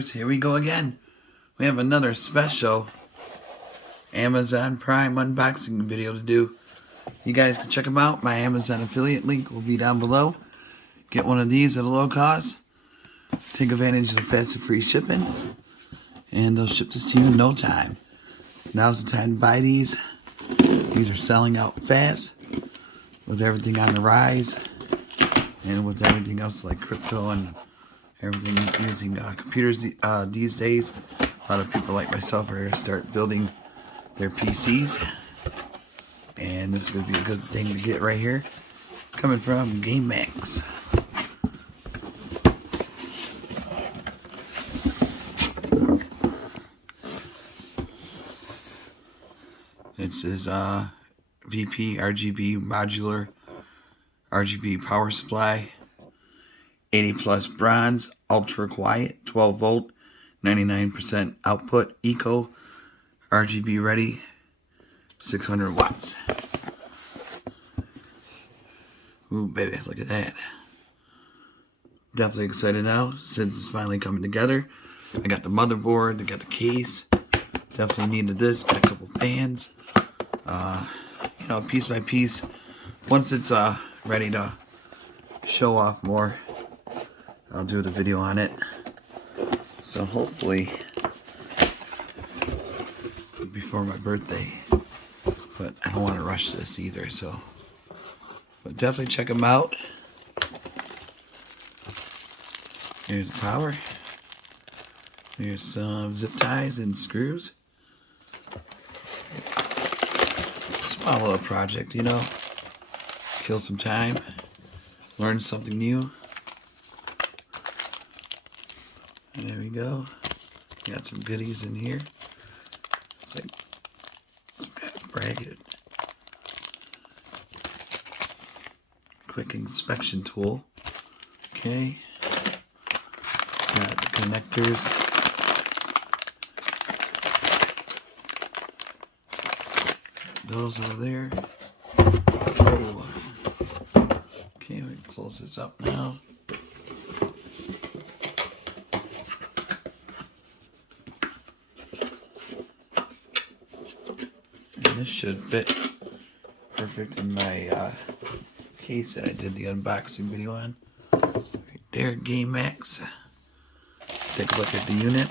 viewers, here we go again. We have another special Amazon Prime unboxing video to do. You guys can check them out. My Amazon affiliate link will be down below. Get one of these at a low cost. Take advantage of the fast and free shipping. And they'll ship this to you in no time. Now's the time to buy these. These are selling out fast. With everything on the rise. And with everything else like crypto and everything using computers these days. A lot of people like myself are going to start building their PCs. And this is going to be a good thing to get right here. Coming from GAMEMAX. This is VP RGB Modular RGB power supply. 80 plus bronze, ultra quiet, 12 volt, 99% output, eco, RGB ready, 600 watts. Ooh, baby, look at that. Definitely excited now since it's finally coming together. I got the motherboard, I got the case. Definitely needed this, got a couple fans. You know, piece by piece. Once it's ready to show off more, I'll do the video on it. So hopefully before my birthday. But I don't want to rush this either, so. But definitely check them out. Here's the power. Here's some zip ties and screws. Small little project, you know. Kill some time. Learn something new. There we go. Got some goodies in here. It's like bracket. Quick inspection tool. Okay. Got the connectors. Those over there. Oh. Okay, we can close this up now. This should fit perfect in my case that I did the unboxing video on. Right there, GameMax. Take a look at the unit.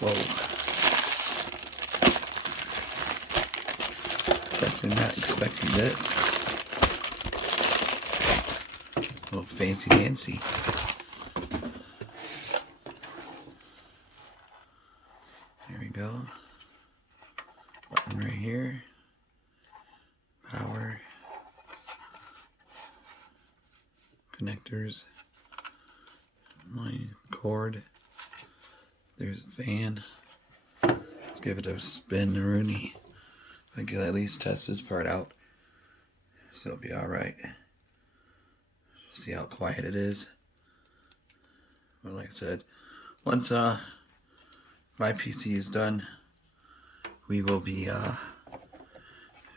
Whoa. Definitely not expecting this. A little fancy dancy. There we go. Button right here. Power. Connectors. My cord. There's a fan. Let's give it a spin, Rooney. I can at least test this part out. So it'll be alright. See how quiet it is. But like I said, once my PC is done, we will be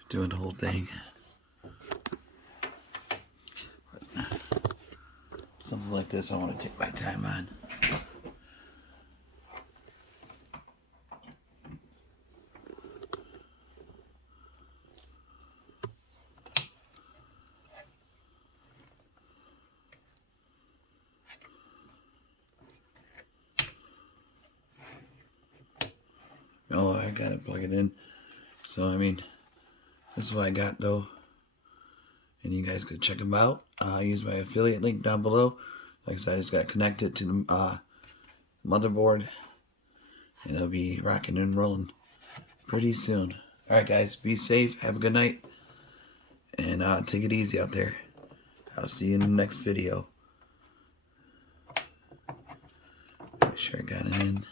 doing the whole thing. But something like this I want to take my time on. Oh, I gotta plug it in. So, I mean, this is what I got though. And you guys could check them out. Use my affiliate link down below. Like I said, I just got connected to the motherboard. And it'll be rocking and rolling pretty soon. Alright guys, be safe. Have a good night. And take it easy out there. I'll see you in the next video. Make sure I got it in.